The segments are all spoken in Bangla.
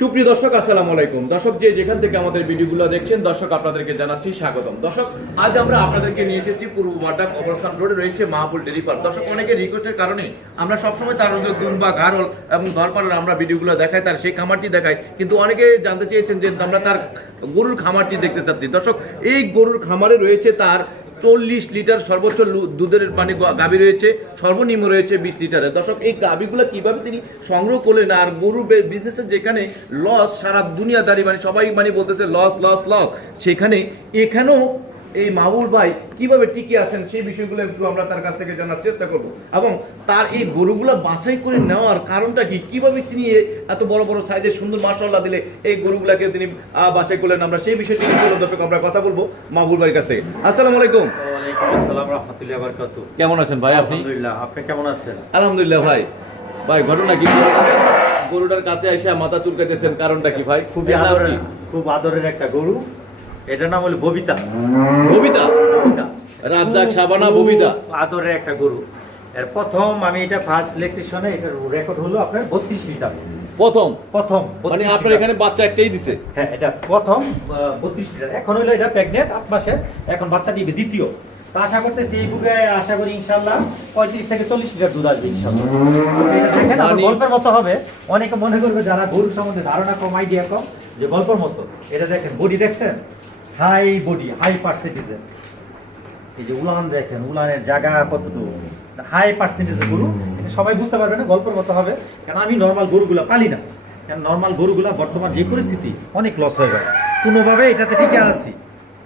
সুপ্রিয় দর্শক, আসসালামু আলাইকুম। দর্শক, যে যেখান থেকে আমাদের ভিডিওগুলো দেখছেন, দর্শক আপনাদেরকে জানাচ্ছি স্বাগতম। দর্শক, আজ আমরা আপনাদেরকে নিয়ে এসেছি পূর্ব বাড্ডাক অবস্থান রোডে রয়েছে মাহবুল ডেরি ফার্ম দর্শক অনেকের রিকোয়েস্টের কারণে আমরা সবসময় তার মধ্যে দুম্বা, গারল এবং ধরপাড়ার আমরা ভিডিওগুলো দেখাই, তার সেই খামারটি দেখাই। কিন্তু অনেকে জানতে চেয়েছেন যে আমরা তার গরুর খামারটি দেখতে চাচ্ছি। দর্শক, এই গরুর খামারে রয়েছে তার চল্লিশ লিটার সর্বোচ্চ দুধের মানে গাভী রয়েছে, সর্বনিম্ন রয়েছে বিশ লিটারের। দর্শক, এই গাভীগুলো কীভাবে তিনি সংগ্রহ করলেন আর গরু বিজনেসের যেখানে লস সারা দুনিয়াদারি মানে সবাই মানে বলতেছে লস লস লস সেখানে এখানেও এই মামুল ভাই কীভাবে টিকে আছেন সেই বিষয়গুলো একটু আমরা তার কাছ থেকে জানার চেষ্টা করব। এবং তার এই গরুগুলো বাছাই করে নেওয়ার কারণটা কি? কীভাবে তিনি এত বড় বড় সাইজের সুন্দর মার্শাল্লাহ দিলে এই গরুগুলাকে তিনি বাছাই করলেন? আমরা সেই বিষয়টি চলো দর্শক আমরা কথা বলব মাহবুল ভাইয়ের কাছ থেকে। আসসালামু আলাইকুম। কেমন আছেন ভাই আপনি? আলহামদুলিল্লাহ আপনি কেমন আছেন? আলহামদুলিল্লাহ ভাই। ভাই ঘটনা কি? গরুটার কাছে এসে মাথা চুলকাইতেছেন কারণটা কি ভাই? খুবই খুব আদরের একটা গরু। এটার নাম হলো ববিতা। ববিতা? ববিতা। রাজ্জাক, সাবানা, ববিতা। আদরের একটা গরু। এর প্রথম আমি এটা ফার্স্ট ইলেকট্রিশনে এটার রেকর্ড হলো আপনার বত্রিশ লিটার প্রথম? প্রথম মানে 32 আপনার এখানে বাচ্চা একটাই দিছে? হ্যাঁ এটা প্রথম বত্রিশ লিটার এখন হলো এটা প্রেগনেন্ট আট মাসের এখন বাচ্চা দিবে দ্বিতীয়। তা আশা করতেছি এই বুকে আশা করি ইনশাল্লাহ পঁয়ত্রিশ থেকে চল্লিশ লিটার দুধ আসবে ইনশাল্লাহ এটা দেখেন আমার মানে- গল্পের মতো হবে। অনেকে মনে করবে যারা গরুর সম্বন্ধে ধারণা কম আইডিয়া কম যে গল্পের মতো। এটা দেখেন বডি দেখছেন? হাই বডি হাই পার্সেন্টেজের এই যে উলান দেখেন উলানের জায়গা কতটুকু? হাই পার্সেন্টেজের গরু এটা সবাই বুঝতে পারবে না গল্পের মতো হবে। কারণ আমি নর্মাল গরুগুলো পালি না। কারণ নর্মাল গরুগুলো বর্তমান যে পরিস্থিতি অনেক লস হয়ে যায়। কোনোভাবে এটাতে টিকে আছি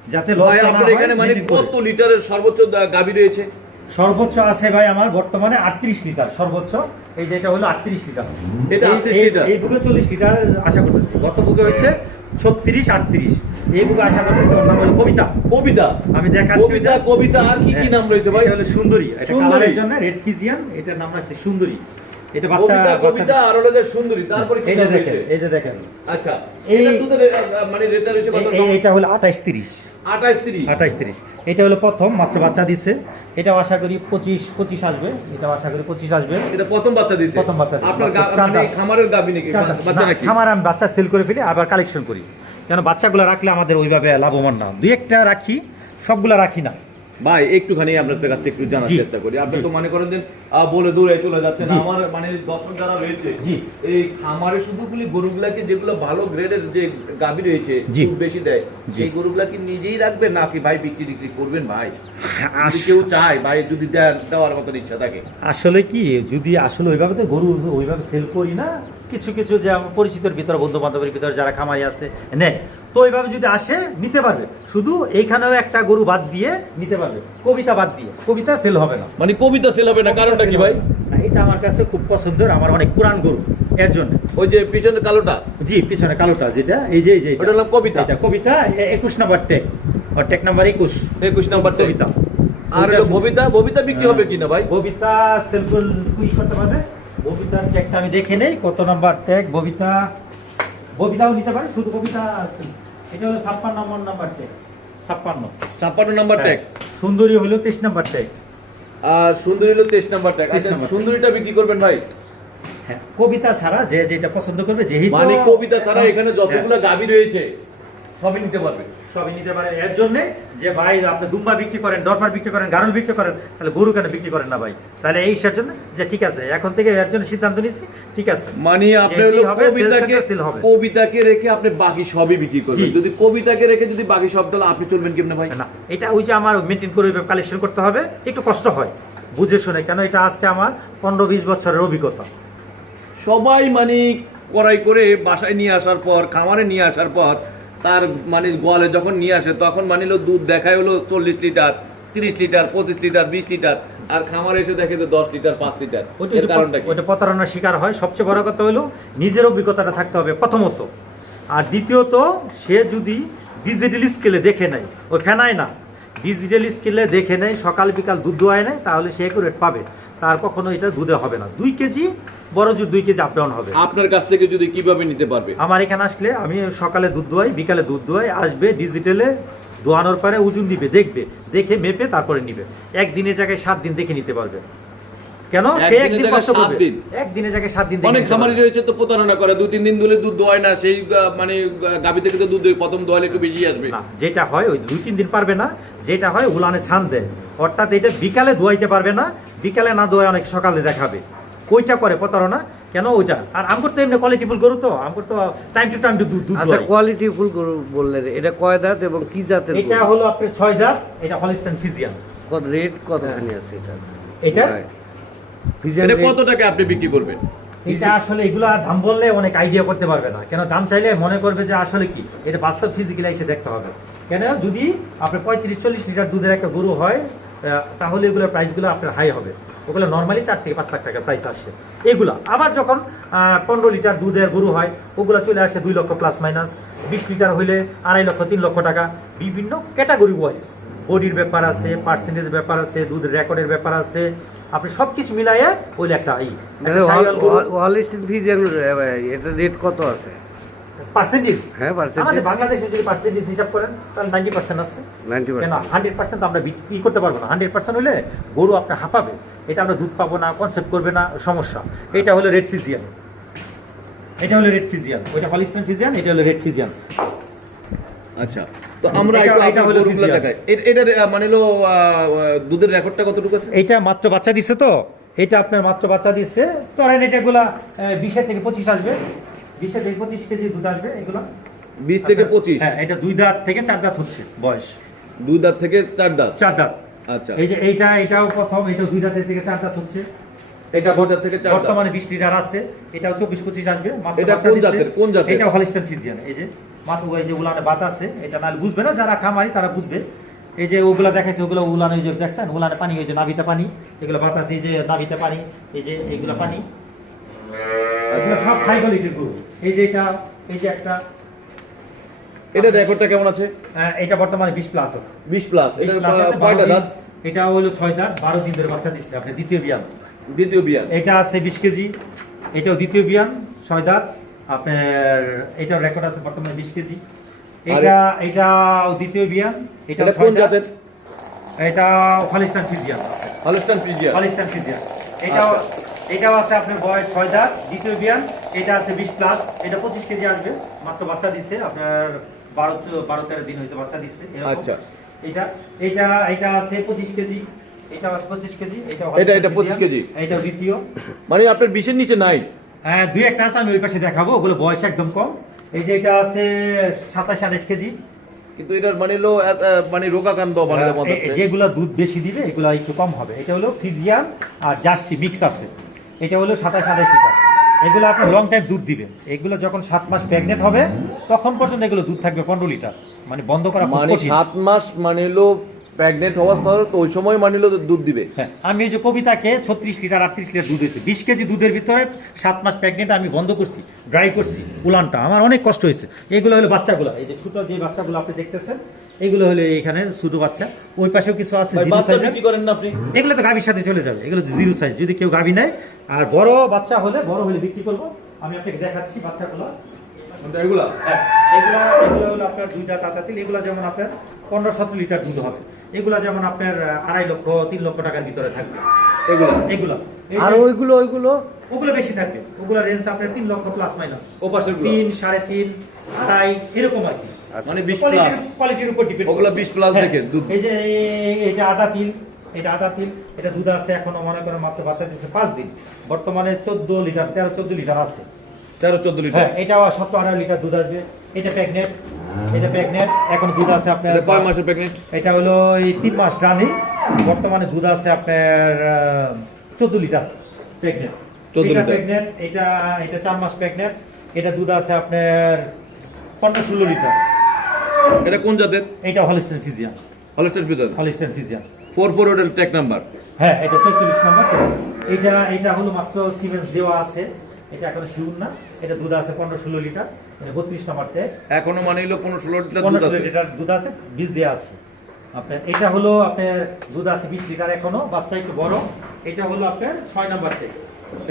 যাতে লস আপনার এখানে মানে কত লিটারের সর্বোচ্চ গাভী রয়েছে? সর্বোচ্চ আছে ভাই আমার বর্তমানে আটত্রিশ লিটার সর্বোচ্চ। এই যে এটা হলো আটত্রিশ লিটার। এটা এই- 38 লিটার? এই বুকে চল্লিশ লিটার আশা করতেছি। গত বুকে হচ্ছে ছত্রিশ আটত্রিশ। এই বুকে আশা করতেছি ওর নাম হলো কবিতা। কবিতা। আমি দেখাচ্ছি কবিতা কবিতা আর কি কি নাম রয়েছে ভাই? এটা হলো সুন্দরী। এটা কালারের জন্য রেড ফিজিয়ান এটার নাম রাখছে সুন্দরী। এটা বাচ্চা কবিতা আর হলো যে সুন্দরী তারপরে কি এই যে নাম দেখেন এই যে দেখেন। আচ্ছা এই- মানে এটা হলো 28 30 এটা হলো প্রথম মাত্র বাচ্চা দিচ্ছে এটাও আশা করি পঁচিশ পঁচিশ আসবে। এটাও আশা করি পঁচিশ আসবে। এটা প্রথম বাচ্চা প্রথম আপনার। মানে খামারের নাকি? খামার আমি বাচ্চা সেল করে ফেলি আবার কালেকশন করি। কেন বাচ্চাগুলো রাখলে আমাদের ওইভাবে লাভবান না? দুই একটা রাখি সবগুলা রাখি না। ভাই একটুখানি আপনাদের কাছে একটু জানার চেষ্টা করি। আপনি তো মনে করেন যে বলে দূরে চলে যাচ্ছেন। আমার মানে দর্শক যারা রয়েছে এই খামারে শুধুগুলি গরুগুলাকে যেগুলো ভালো গ্রেডের যে গাভী রয়েছে। দুধ বেশি দেয়। সেই গরুগুলা কি নিজেই রাখবেন নাকি ভাই বিক্রি টিক্রি করবেন ভাই? কেউ চায় ভাই যদি দেওয়ার মতন ইচ্ছা থাকে। আসলে কি যদি আসলে ওইভাবে তো গরু ওইভাবে সেল করি না কিছু কিছু যে পরিচিতের ভিতরে বন্ধু বান্ধবের ভিতরে যারা খামারি আছে নেয়। তো ওইভাবে যদি আসে নিতে পারবে। শুধু এইখানেও একটা গরু বাদ দিয়ে নিতে পারবে। কবিতা বাদ দিয়ে। কবিতা সেল হবে না। মানে কবিতা সেল হবে না কারণটা কি ভাই? এটা আমার কাছে খুব পছন্দের আমার অনেক পুরান গরু এর জন্য। ওই যে পিছনে কালোটা? জি পিছনে কালোটা যেটা এই যে এই যে। ওটার নাম কবিতা? এটা কবিতা একুশ নম্বর টেক। আর টেক নাম্বার একুশ। একুশ নম্বর কবিতা। আর ববিতা? ববিতা বিক্রি হবে কিনা ভাই? ববিতা কুই করতে পারবে? ববিতার ট্যাগটা আমি দেখে নেই কত নাম্বার ট্যাগ ববিতা ববিতাও নিতে পারে শুধু কবিতা আছে। এটা হলো ছাপ্পান্ন নম্বর নাম্বার ট্যাগ ছাপ্পান্ন। ছাপ্পান্ন নাম্বার ট্যাগ সুন্দরী হলো তেইশ নাম্বার ট্যাগ আর সুন্দরী হলো তেইশ নাম্বার ট্যাগ আচ্ছা সুন্দরীটা বিক্রি করবেন ভাই? হ্যাঁ কবিতা ছাড়া যে যেটা পছন্দ করবে যেহেতু মানে কবিতা ছাড়া এখানে যতগুলো হ্যাঁ, গাভী রয়েছে সবই নিতে পারবে। সবই নিতে পারে এর জন্য যে ভাই আপনি দুম্বা বিক্রি করেন ডরমার বিক্রি করেন গারল বিক্রি করেন তাহলে গরু কেন বিক্রি করেন না ভাই? তাহলে এই সের জন্য যে ঠিক আছে এখন থেকে এর জন্য সিদ্ধান্ত নিচ্ছি ঠিক আছে। মানে আপনি কবিতাকে। কবিতাকে রেখে আপনি বাকি সবই বিক্রি করবেন। যদি কবিতাকে রেখে যদি বাকি সব তাহলে আপনি চলবেন কেমনে ভাই? না এটা ওই যে আমার মেনটেন করে কালেকশন করতে হবে একটু কষ্ট হয়। বুঝে শুনে কেন এটা আজকে আমার পনেরো বিশ বছরের অভিজ্ঞতা। সবাই মানে কড়াই করে বাসায় নিয়ে আসার পর খামারে নিয়ে আসার পর তার মানে গোয়ালে যখন নিয়ে আসে তখন মানে দুধ দেখায় হলো চল্লিশ লিটার তিরিশ লিটার পঁচিশ লিটার বিশ লিটার আর খামারে এসে দেখে তো দশ লিটার পাঁচ লিটার। ওইটা প্রতারণার শিকার হয় সবচেয়ে বড় কথা হলো নিজের অভিজ্ঞতাটা থাকতে হবে প্রথমত। আর দ্বিতীয়ত সে যদি ডিজিটাল স্কেলে দেখে নেয় ওই ফেনায় না ডিজিটাল স্কেলে দেখে নেয় সকাল বিকাল দুধ দোয়ায় নেয় তাহলে সে একুরেট পাবে। তার কখনো এটা দুধে হবে না। দুই কেজি বড় জোর দুই কেজি আপ ডাউন হবে। আপনার কাছ থেকে যদি কীভাবে নিতে পারবে? আমার এখানে আসলে আমি সকালে দুধ দোয়াই বিকালে দুধ দোয়াই আসবে ডিজিটালে দোয়ানোর পরে ওজন দিবে দেখবে দেখে মেপে তারপরে নিবে। একদিনের জায়গায় সাত দিন দেখে নিতে পারবে। কেন? সে একদিন কষ্ট করবে। দিন। একদিনের জায়গায় সাত দিন অনেক খামারি রয়েছে তো প্রতারণা করে দু তিন দিন ধরে দুধ দোয়ায় না সেই মানে গাভি থেকে তো দুধ প্রথম দোয়ালে একটু বেশি আসবে। না যেটা হয় ওই দুই তিন দিন পারবে না যেটা হয় উলানে ছান দেয়। অর্থাৎ এটা বিকালে ধোয়াইতে পারবে না বিকালে না ধোয়া অনেক সকালে দেখাবে। ওইটা করে প্রতারণা? কেন ওইটা? আর আমার তো এমনি কোয়ালিটিফুল গরু তো আমার তো টাইম টু টাইম দুধ দুধ আচ্ছা দোয়াই। কোয়ালিটি ফুল গরু বললেন এটা কয় দাঁত এবং কি জাতের এটা হলো আপনার ছয় দাঁত এটা হলিস্টান ফিজিয়ান রেট কতখানি আছে এটা? এটা? ফিজিয়ান এটা কত টাকা আপনি বিক্রি করবেন? এটা আসলে এগুলা দাম বললে অনেক আইডিয়া করতে পারবে না। কেন দাম চাইলে মনে করবে যে আসলে কি? এটা বাস্তব ফিজিক্যালি এসে দেখতে হবে। কেন? যদি আপনার পঁয়ত্রিশ চল্লিশ লিটার দুধের একটা গরু হয় আহ, তাহলে এগুলোর প্রাইসগুলো আপনার হাই হবে। ওগুলো নর্মালি চার থেকে পাঁচ লাখ টাকার প্রাইস আসছে এগুলা। আবার যখন পনেরো লিটার দুধের গরু হয় ওগুলো চলে আসে দুই লক্ষ প্লাস মাইনাস বিশ লিটার হইলে আড়াই লক্ষ তিন লক্ষ টাকা। বিভিন্ন ক্যাটাগরি ওয়াইজ বডির ব্যাপার আছে পার্সেন্টেজ ব্যাপার আছে দুধের রেকর্ডের ব্যাপার আছে। আপনি সব কিছু মিলাইয়ে ওই একটা মানে ওয়ালিস্টিন এটা রেট কত আছে? পার্সেন্টেজ হ্যাঁ আমাদের বাংলাদেশে যদি পার্সেন্টেজ হিসাব করেন তাহলে নাইনটি পার্সেন্ট আছে। নাইনটি পার্সেন্ট হান্ড্রেড পার্সেন্ট আমরা ই করতে পারব না। হান্ড্রেড পার্সেন্ট হলে গরু আপনার হাঁপাবে। এটা আমরা দুধ পাবো না কনসেপ্ট করবে না সমস্যা। এটা হলো রেড ফিজিয়ান এটা হলো রেড ফিজিয়ান ওইটা হলিস্টান ফিজিয়ান এটা হলো রেড ফিজিয়ান আচ্ছা তো আমরা এটা- একটু এটা আপনার গরুগুলো দেখাই। এ- মানে হলো দুধের রেকর্ডটা কতটুকু আছে? এটা মাত্র বাচ্চা দিচ্ছে তো। এটা আপনার মাত্র বাচ্চা দিচ্ছে ধরেন এটাগুলা বিশের থেকে পঁচিশ আসবে। বিশের থেকে পঁচিশ কেজি দুধ আসবে এগুলো? বিশ থেকে পঁচিশ। হ্যাঁ এটা দুই দাঁত থেকে চার দাঁত হচ্ছে বয়স। দুই দাঁত থেকে চার দাঁত? চার দাঁত। আচ্ছা। এই যে এইটা এটাও প্রথম এটা দুই দাঁতের থেকে চার দাঁত হচ্ছে। এটা দাঁত থেকে চার দাঁত। বর্তমানে বিশ লিটার আছে এটাও চব্বিশ পঁচিশ আসবে। মাত্র এটা কোন। জাতের? কোন জাতের? এটা হলিস্টান ফিজিয়ান এই যে মাত্র ওই যে উলানে বাত আছে এটা না বুঝবে না যারা খামারি তারা বুঝবে। এই যে ওগুলা দেখাইছে ওগুলো উলানে ওই যে দেখছেন উলানে পানি ওই যে নাভিতে পানি এগুলো বাতাস এই যে নাভিতে পানি এই যে এইগুলো পানি। এগুলো সব হাই কোয়ালিটির গরু। এই যে এটা এই যে একটা এটা রেকর্ডটা কেমন আছে? এটা বর্তমানে বিশ প্লাস আছে। বিশ প্লাস এটা কয়টা দাঁত? এটা হলো ছয় দাঁত বারো দিন ধরে বাচ্চা দিচ্ছে আপনি দ্বিতীয় বিয়ান। দ্বিতীয় বিয়ান। এটা আছে বিশ কেজি এটাও দ্বিতীয় বিয়ান ছয় দাঁত আপনার এটাও রেকর্ড আছে বর্তমানে বিশ কেজি। এটা এটা দ্বিতীয় বিয়ান এটা এটা কোন জাতের? এটা Holstein Friesian Holstein Friesian Holstein Friesian আচ্ছা। এটাও আছে আপনার বয়স ছয় দাঁত দ্বিতীয় বিয়ান এটা আছে বিশ প্লাস এটা পঁচিশ কেজি আসবে। মাত্র বাচ্চা দিচ্ছে আপনার বারো বারো তেরো দিন হয়েছে বাচ্চা দিচ্ছে। আচ্ছা। এটা এটা এটা আছে পঁচিশ কেজি এটা পঁচিশ কেজি এটা এটা- এটা 25 কেজি। এটা দ্বিতীয়। মানে আপনার বিশের নিচে নাই? হ্যাঁ দুই একটা আছে আমি ওই পাশে দেখাবো ওগুলো বয়স একদম কম। এই যে এটা আছে সাতাশ আঠাশ কেজি। কিন্তু এটার মানে হলো মানে রোগাকান্ত মানে এ- যেগুলো দুধ বেশি দিবে এগুলো একটু কম হবে। এটা হলো ফিজিয়ান আর জার্সি মিক্স আছে। এটা হলো সাতাশ আঠাশ লিটার। এগুলো আপনার লং টাইম দুধ দিবে এগুলো যখন সাত মাস প্রেগনেন্ট হবে তখন পর্যন্ত এগুলো দুধ থাকবে পনেরো লিটার। মানে বন্ধ করা মানে সাত মাস মানে হলো প্রেগনেন্ট অবস্থা হলো তো ওই সময় মানে হলো দুধ দিবে। হ্যাঁ, আমি এই যে কবিতাকে ছত্রিশ লিটার আটত্রিশ লিটার দুধ হয়েছে বিশ কেজি দুধের ভিতরে সাত মাস প্রেগনেন্ট আমি বন্ধ করছি ড্রাই করছি উলানটা। আমার অনেক কষ্ট হয়েছে। এগুলো হলো বাচ্চাগুলো। এই যে ছোটো যে বাচ্চাগুলো আপনি দেখতেছেন এগুলো হলো এখানে ছোট বাচ্চা। ওই পাশেও কিছু আছে। বিক্রি করেন না আপনি? এগুলো তো গাভীর সাথে চলে যাবে এগুলো জিরো সাইজ যদি কেউ গাভী নেয়। আর বড় বাচ্চা হলে বড় হলে বিক্রি করব। আমি আপনাকে দেখাচ্ছি বাচ্চাগুলো। এগুলা? হ্যাঁ, এগুলো এগুলো হলো আপনার দুই দাঁত আতাতিল এগুলো যেমন আপনার পনেরো সতেরো লিটার দুধ হবে। এগুলো যেমন আপনার আড়াই লক্ষ তিন লক্ষ টাকার ভিতরে থাকবে। এগুলা? এগুলো। আর ওইগুলো ওইগুলো? ওগুলো বেশি থাকবে। ওগুলো রেঞ্জ আপনার তিন লক্ষ প্লাস মাইনাস ও গুলো তিন সাড়ে তিন আড়াই এরকম আর কি। মানে বিশ প্লাস কোয়ালিটির উপর ডিপেন্ড ওগুলো 20 plus দেখে দুধ। এই যে এটা আদা তিল এটা আদা তিল এটা দুধ আছে এখনও মনে করেন মাত্র বাচ্চা দিচ্ছে পাঁচ দিন। বর্তমানে চোদ্দ লিটার তেরো চোদ্দ লিটার আছে। তেরো চোদ্দ লিটার। হ্যাঁ এটাও সতেরো আঠারো লিটার দুধ আসবে। এটা প্রেগনেন্ট এটা প্রেগনেন্ট এখন দুধ আছে আপনার এটা কয় মাসের প্রেগনেন্ট এটা হলো এই তিন মাস রানিং। বর্তমানে দুধ আছে আপনার চোদ্দ লিটার প্রেগনেন্ট 14 লিটার। প্রেগনেন্ট এটা এটা চার মাস প্রেগনেন্ট এটা দুধ আছে আপনার পনেরো ষোলো লিটার। এটা কোন জাতের? এটা Holstein Friesian Holstein Friesian Holstein Friesian four four ওটার ট্যাগ নাম্বার হ্যাঁ এটা চৌচল্লিশ নম্বর এটা এটা হলো মাত্র সিমেন্স দেওয়া আছে। এটা এখনও শিউর না। এটা দুধ আছে পনেরো ষোলো লিটার। এটা বত্রিশ নাম্বার থেকে এখনও মানে হলো পনেরো ষোলো লিটার পনেরো দুধ ষোলো লিটার দুধ আছে বীজ দেওয়া আছে। আপনার এটা হলো আপনার দুধ আছে বিশ লিটার এখনও। বাচ্চা একটু বড়। এটা হলো আপনার ছয় নাম্বার থেকে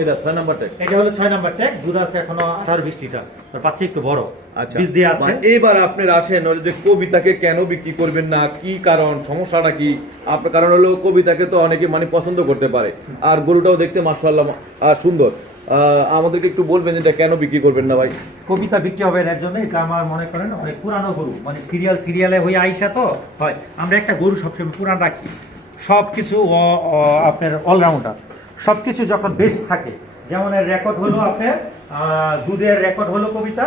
এটা ছয় নাম্বার ট্যাগ। এটা হলো ছয় নাম্বার ট্যাগ দুধ আছে এখনও আঠারো বিশ লিটার। তার একটু বড়। আচ্ছা। বীজ দিয়ে আছে। মানে আপনার আসেন হলো যে কবিতাকে কেন বিক্রি করবেন না? কি কারণ? সমস্যাটা কি? আপনার কারণ হলো কবিতাকে তো অনেকে মানে পছন্দ করতে পারে। আর গরুটাও দেখতে মার্শাল্লাহ সুন্দর। আমাদেরকে একটু বলবেন এটা কেন বিক্রি করবেন না ভাই? কবিতা বিক্রি হবে এর জন্য এটা আমার মনে করেন অনেক পুরানো গরু। মানে সিরিয়াল সিরিয়ালে হয়ে আইসা তো হয়। আমরা একটা গরু সবসময় পুরান রাখি। সব কিছু আপনার অলরাউন্ডার সব কিছু যখন বেস্ট থাকে, যেমন এর রেকর্ড হলো আপনার দুধের রেকর্ড হলো কবিতা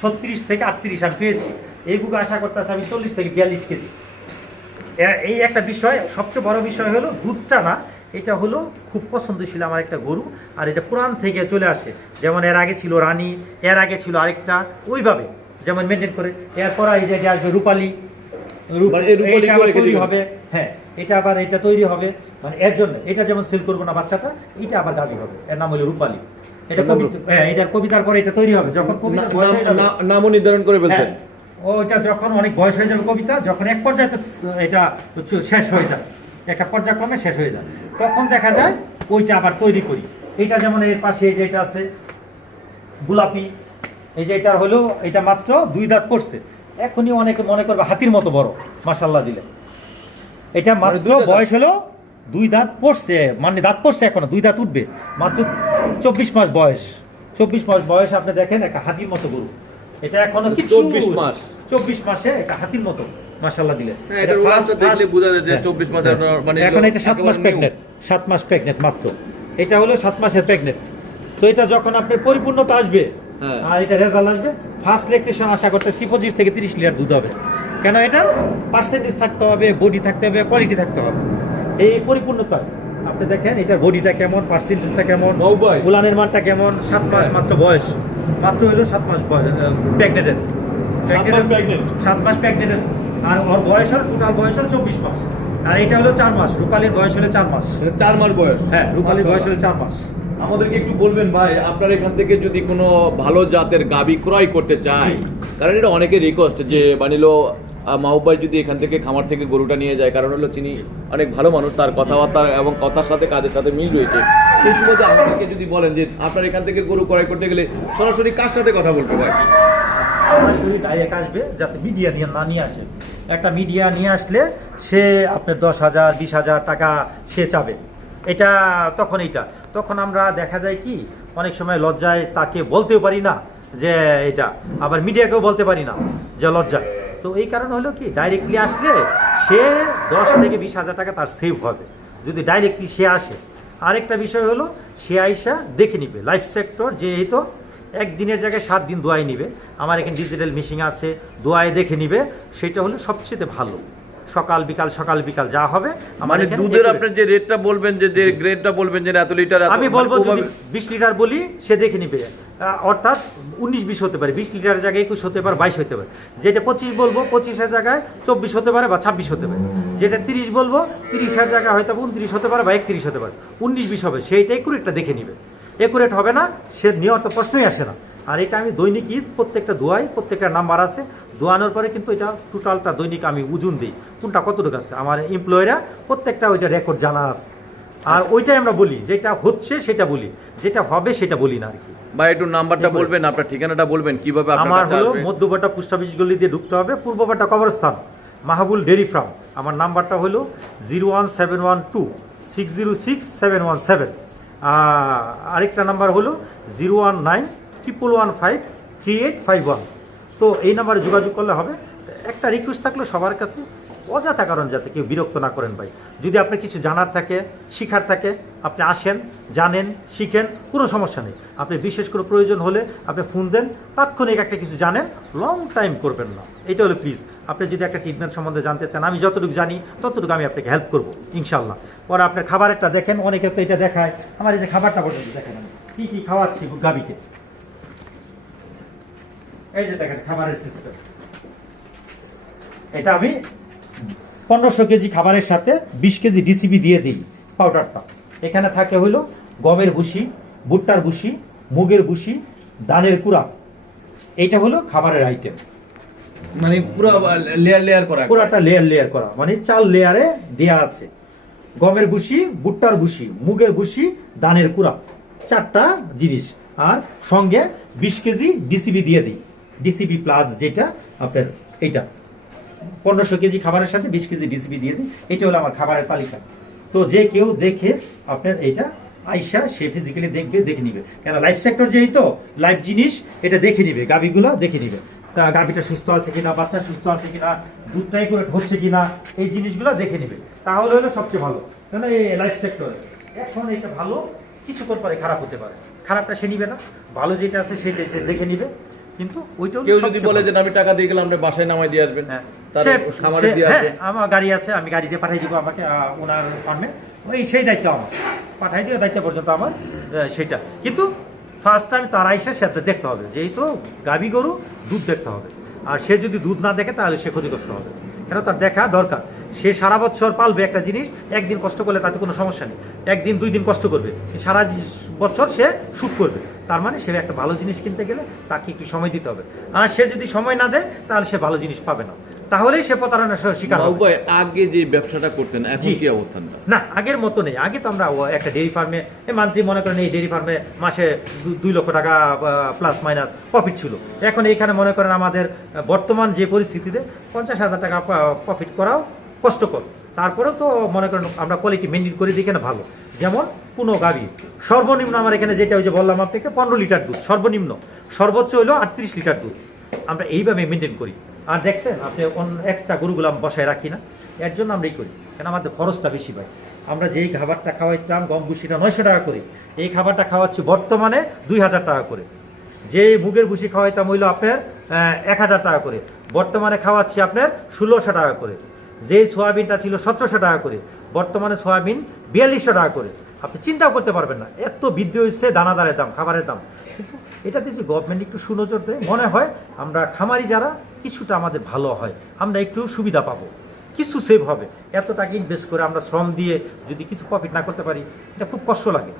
ছত্রিশ থেকে আটত্রিশ আমি পেয়েছি। এই বুকে আশা করতেছে আমি চল্লিশ থেকে বিয়াল্লিশ কেজি। এই একটা বিষয়, সবচেয়ে বড় বিষয় হলো দুধটা না, এটা হলো খুব পছন্দশীল আমার একটা গরু, আর এটা পুরাণ থেকে চলে আসে। যেমন এর আগে ছিল রানী, এর আগে ছিল আরেকটা, ওইভাবে। যেমন মেনটেন করে, এরপর এই যে আসবে রূপালী তৈরি হবে। হ্যাঁ এটা আবার এটা তৈরি হবে। মানে এর জন্য এটা যেমন সেল করব না বাচ্চাটা এটা আবার গাভী হবে। এর নাম হলো রূপালী। এটা কবিতা হ্যাঁ এটার কবিতার পরে এটা তৈরি হবে। যখন যাবে- নামও নির্ধারণ করে ফেলছেন। হ্যাঁ, ওইটা যখন অনেক বয়স হয়ে যাবে কবিতা যখন এক পর্যায়ে এটা শেষ হয়ে যায়। একটা পর্যায়ক্রমে শেষ হয়ে যায়। তখন দেখা যায় ওইটা আবার তৈরি করি। এটা যেমন এর পাশে এই যে এটা আছে গোলাপি। এই যে এটার হলো এটা মাত্র দুই দাঁত পড়ছে। এখনই অনেকে মনে করবে হাতির মতো বড় মাসাল্লাহ দিলে এটা মাত্র মানে? বয়স হলো দুই দাঁত পড়ছে মানে দাঁত পড়ছে এখনও দুই দাঁত উঠবে মাত্র চব্বিশ মাস বয়স চব্বিশ মাস বয়স আপনি দেখেন একটা হাতির মতো গরু এটা এখনও কিছু 24 মাস। চব্বিশ মাসে একটা হাতির মতো মাসাল্লাহ দিলে হ্যাঁ, এটার উলানটা দেখলে বোঝা যায় যে 24 মাসের মানে এখন এটা সাত মাস একেবারে new। প্রেগনেন্ট সাত মাস প্রেগনেন্ট মাত্র এটা হলো সাত মাসের প্রেগনেন্ট তো এটা যখন আপনার পরিপূর্ণতা আসবে হ্যাঁ। আর এটা রেজাল্ট আসবে। ফার্স্ট লেকটেশন আশা করতে পঁচিশ থেকে তিরিশ লিটার দুধ হবে। কেন এটা? পার্সেন্টেজ থাকতে হবে বডি থাকতে হবে কোয়ালিটি থাকতে হবে। এই পরিপূর্ণতা। আপনি দেখেন এটার বডিটা কেমন পার্সেন্টেজটা কেমন। উলানের মানটা কেমন? সাত মাস মাত্র বয়স। মাত্র হলো সাত মাস সাত মাস pregnant? সাত মাস প্রেগনেন্ট আর ওর বয়স হলো টোটাল বয়স হলো চব্বিশ মাস। আর এটা হলো চার মাস। রূপালীর বয়স হলো চার মাস। চার মাস বয়স। হ্যাঁ রূপালীর বয়স হলো চার মাস। আমাদেরকে একটু বলবেন ভাই, আপনার এখান থেকে যদি কোনো ভালো জাতের গাবি ক্রয় করতে চায়, কারণ এটা অনেকে রিকোয়েস্ট যে বানিলো মাহবুব যদি এখান থেকে খামার থেকে গরুটা নিয়ে যায়, কারণ হলো তিনি অনেক ভালো মানুষ, তার কথাবার্তা এবং কথার সাথে কাজের সাথে মিল রয়েছে। সেই সুবাদে আমাদেরকে যদি বলেন যে, আপনার এখান থেকে গরু ক্রয় করতে গেলে সরাসরি কার সাথে কথা বলতে ভাই? সরাসরি ডাইরেক্ট আসবে, যাতে মিডিয়া নিয়ে না নিয়ে আসে। একটা মিডিয়া নিয়ে আসলে সে আপনার দশ হাজার, বিশ হাজার টাকা সে চাবে। এটা তখন এইটা। তখন আমরা দেখা যায় কি, অনেক সময় লজ্জায় তাকে বলতেও পারি না যে এটা, আবার মিডিয়াকেও বলতে পারি না যে লজ্জা। তো এই কারণে হলো কি ডাইরেক্টলি আসলে সে দশ থেকে বিশ হাজার টাকা তার সেভ হবে। যদি ডাইরেক্টলি সে আসে। আরেকটা বিষয় হলো, সে আইসা দেখে নিবে। লাইফ সেক্টর যেহেতু, একদিনের জায়গায় সাত দিন দোয়াই নিবে। আমার এখানে ডিজিটাল মেশিন আছে দোয়ায় দেখে নিবে। সেটা হলো সবচেয়ে ভালো। সকাল বিকাল সকাল বিকাল যা হবে মানে দুধের। আপনার যে রেটটা বলবেন যে যে গ্রেডটা বলবেন যে এত লিটার আমি মানে বলব যদি ওভাবে- বিশ লিটার বলি সে দেখে নিবে। অর্থাৎ উনিশ বিশ হতে পারে। বিশ লিটারের জায়গায় একুশ হতে পারে বাইশ হতে পারে। যেটা পঁচিশ বলব পঁচিশের জায়গায় চব্বিশ হতে পারে বা ছাব্বিশ হতে পারে। যেটা তিরিশ বলব তিরিশের জায়গায় হয়তো উনত্রিশ হতে পারে বা একত্রিশ হতে পারে। উনিশ বিশ হবে। সেইটা একুরেটটা দেখে নিবে। একুরেট হবে না সে নেওয়ার তো প্রশ্নই আসে না। আর এটা আমি দৈনিক ঈদ প্রত্যেকটা দোয়াই প্রত্যেকটা নাম্বার আছে। দোয়ানোর পরে কিন্তু এটা টোটালটা দৈনিক আমি ওজন দিই। কোনটা কতটুকু আছে? আমার এমপ্লয়িরা প্রত্যেকটা ওইটা রেকর্ড জানা আছে। আর ওইটাই আমরা বলি যেটা হচ্ছে সেটা বলি যেটা হবে সেটা বলি না আর কি। ভাই একটু নাম্বারটা বলবেন আপনার ঠিকানাটা বলবেন কীভাবে আমার হলো? মধ্যবাটা পোস্ট অফিস গলি দিয়ে ঢুকতে হবে পূর্ববাটা কবরস্থান মাহাবুল ডেরি ফার্ম। আমার নাম্বারটা হলো zero one seven one two six zero six seven one seven. আরেকটা নাম্বার হলো zero one nine triple one five three eight five one তো এই নাম্বারে যোগাযোগ করলে হবে। একটা রিকোয়েস্ট থাকল সবার কাছে, অযথা কারণ যাতে কেউ বিরক্ত না করেন ভাই। যদি আপনার কিছু জানার থাকে, শিখার থাকে, আপনি আসেন, জানেন, শিখেন, কোনো সমস্যা নেই। আপনি বিশেষ কোনো প্রয়োজন হলে আপনি ফোন দেন, তাৎক্ষণিক একটা কিছু জানেন লং টাইম করবেন না। এটা হলো প্লিজ আপনি যদি একটা ট্রিটমেন্ট সম্বন্ধে জানতে চান, আমি যতটুকু জানি, ততটুকু আমি আপনাকে হেল্প করব ইনশাল্লাহ পরে আপনার খাবারেরটা দেখেন, অনেকে তো এটা দেখায়। আমার এই যে খাবারটা পর্যন্ত দেখেন কী কী খাওয়াচ্ছি গাবিকে এই যে দেখেন খাবারের সিস্টেম এটা আমি পনেরোশো কেজি খাবারের সাথে বিশ কেজি ডিসিবি দিয়ে দিই পাউডারটা এখানে থাকে হলো গমের ভুসি ভুট্টার ভুসি মুগের ভুসি ধানের কুড়া। এইটা হলো খাবারের আইটেম মানে পুরো লেয়ার লেয়ার করা। পুরাটা লেয়ার লেয়ার করা। মানে চাল লেয়ারে দেয়া আছে। গমের ভুসি ভুট্টার ভুসি মুগের ভুসি ধানের কুড়া। চারটা জিনিস। আর সঙ্গে বিশ কেজি ডিসিবি দিয়ে দিই। ডিসিবি প্লাস যেটা, আপনার এইটা। পনেরোশো কেজি খাবারের সাথে বিশ কেজি ডিসিবি দিয়ে দিই এটা হলো আমার খাবারের তালিকা। তো যে কেউ দেখে আপনার এইটা আইসা, সে ফিজিক্যালি দেখবে, দেখে নিবে। কেন লাইফ সেক্টর যেই তো লাইফ জিনিস, এটা দেখে নিবে গাভিগুলো দেখে নিবে। তা গাভিটা সুস্থ আছে কিনা, বাচ্চা সুস্থ আছে কিনা দুধটাই করে হচ্ছে কিনা, এই জিনিসগুলো দেখে নিবে। তাহলে হলো সবচেয়ে ভালো। কেন এই লাইফ সেক্টরে এখন এটা ভালো কিছুক্ষণ পরে খারাপ হতে পারে। খারাপটা সে নিবে না। ভালো যেটা আছে সেটা সে দেখে নিবে। কিন্তু ওইটা হলো কেউ যদি বলে যে আমি টাকা দিয়ে গেলাম আপনি বাসায় নামাই দিয়ে আসবেন হ্যাঁ। হ্যাঁ, আমার গাড়ি আছে আমি গাড়ি দিয়ে পাঠিয়ে দিব আমাকে ওনার ফার্মে। ওই সেই দায়িত্ব আমার। পাঠাই দিয়ে দায়িত্ব পর্যন্ত আমার সেটা। কিন্তু ফার্স্ট টাইম তার আইসে সাথে দেখতে হবে। যেহেতু গাবি গরু দুধ দেখতে হবে। আর সে যদি দুধ না দেখে তাহলে সে ক্ষতিগ্রস্ত হবে। কেন? তার দেখা দরকার। সে সারা বছর পালবে একটা জিনিস একদিন কষ্ট করলে তাতে কোনো সমস্যা নেই। একদিন দুই দিন কষ্ট করবে। সারা বছর সে শুট করবে। তার মানে সে একটা ভালো জিনিস কিনতে গেলে তাকে একটু সময় দিতে হবে। আর সে যদি সময় না দেয় তাহলে সে ভালো জিনিস পাবে না। তাহলেই সে প্রতারণার শিকার হবে। আগে যে ব্যবসাটা করতেন এখন কি অবস্থানটা? না আগের মতো নেই। আগে তো আমরা একটা ডেয়ারি ফার্মে মান্থলি মনে করেন এই ডেয়ারি ফার্মে মাসে দুই লক্ষ টাকা প্লাস মাইনাস প্রফিট ছিল। এখন এইখানে মনে করেন আমাদের বর্তমান যে পরিস্থিতিতে পঞ্চাশ হাজার টাকা প্রফিট করাও কষ্টকর। তারপরেও তো মনে করেন আমরা কোয়ালিটি মেনটেন করে দিই কেন ভালো? যেমন কোনো গাড়ি সর্বনিম্ন আমার এখানে যেটা ওই যে বললাম আপনাকে, পনেরো লিটার দুধ, সর্বনিম্ন। সর্বোচ্চ হলো আটত্রিশ লিটার দুধ। আমরা এইভাবে মেনটেন করি। আর দেখছেন, আপনি এক্সট্রা গরুগুলো আমি বসায় রাখি না। এর জন্য আমরা এই করি। কেন আমাদের খরচটা বেশি পাই আমরা যেই খাবারটা খাওয়াইতাম, গম ভুসিটা নয়শো টাকা করে। এই খাবারটা খাওয়াচ্ছি বর্তমানে দুই হাজার টাকা করে। যে মুগের ভুসি খাওয়াইতাম হইল আপনার এক হাজার টাকা করে। বর্তমানে খাওয়াচ্ছি আপনার ষোলোশো টাকা করে। যেই সোয়াবিনটা ছিল সতেরোশো টাকা করে। বর্তমানে সয়াবিন বিয়াল্লিশশো টাকা করে। আপনি চিন্তাও করতে পারবেন না, এত বৃদ্ধি হয়েছে দানাদারের দাম, খাবারের দাম। কিন্তু এটা যদি গভর্নমেন্ট একটু সুনজর দেয়, মনে হয় আমরা খামারি যারা, কিছুটা আমাদের ভালো হয়, আমরা একটু সুবিধা পাবো। কিছু সেভ হবে এত টাকা ইনভেস্ট করে আমরা শ্রম দিয়ে যদি কিছু প্রফিট না করতে পারি, এটা খুব কষ্ট লাগে।